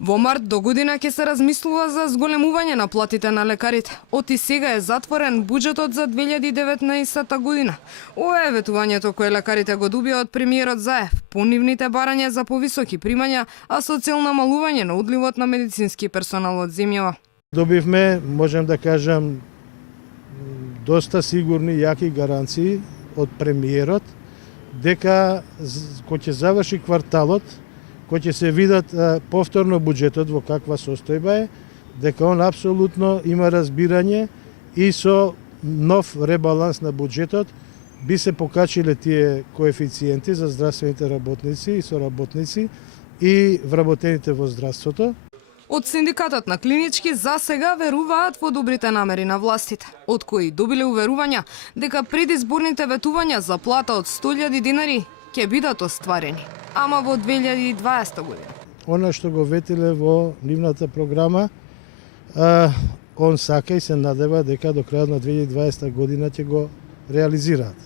Во март до година ќе се размислува за зголемување на платите на лекарите. Оти сега е затворен буџетот за 2019 година. Ова е ветувањето кое лекарите го добија од премиерот Заев, по нивните барања за повисоки примања, а со цел намалување на одливот на медицински персонал од земјава. Добивме, можем да кажам, доста сигурни јаки гаранции од премиерот дека кога ќе заврши кварталот, кој ќе се видат повторно буџетот во каква состојба е, дека он апсолутно има разбирање и со нов ребаланс на буџетот би се покачиле тие коефициенти за здравствените работници и соработници и вработените во здравството. Од синдикатот на клинички за сега веруваат во добрите намери на властите, од кои добиле уверувања дека предизборните ветувања за плата од 100.000 динари ќе бидат остварени, ама во 2020 година. Она што го ветиле во нивната програма, он сака и се надева дека до крајот на 2020 година ќе го реализираат.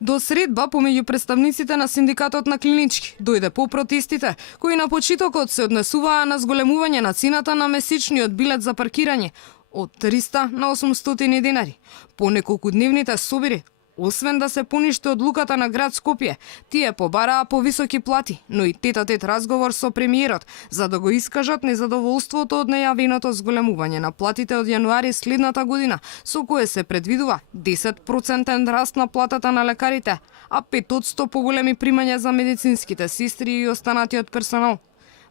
До средба помеѓу представниците на синдикатот на клинички дојде по протестите, кои на почетокот се однесуваа на зголемување на цената на месечниот билет за паркирање од 300 на 800 динари. По неколкудневните собири, освен да се поништи одлуката на град Скопје, тие побараа повисоки плати, но и тет-а-тет разговор со премиерот за да го искажат незадоволството од најавеното зголемување на платите од јануари следната година, со кое се предвидува 10% раст на платата на лекарите, а 5% поголеми примања за медицинските сестри и останатиот персонал.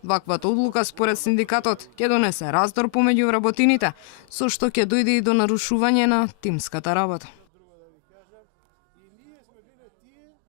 Ваквата одлука според синдикатот ќе донесе раздор помеѓу вработените, со што ќе дојде и до нарушување на тимската работа.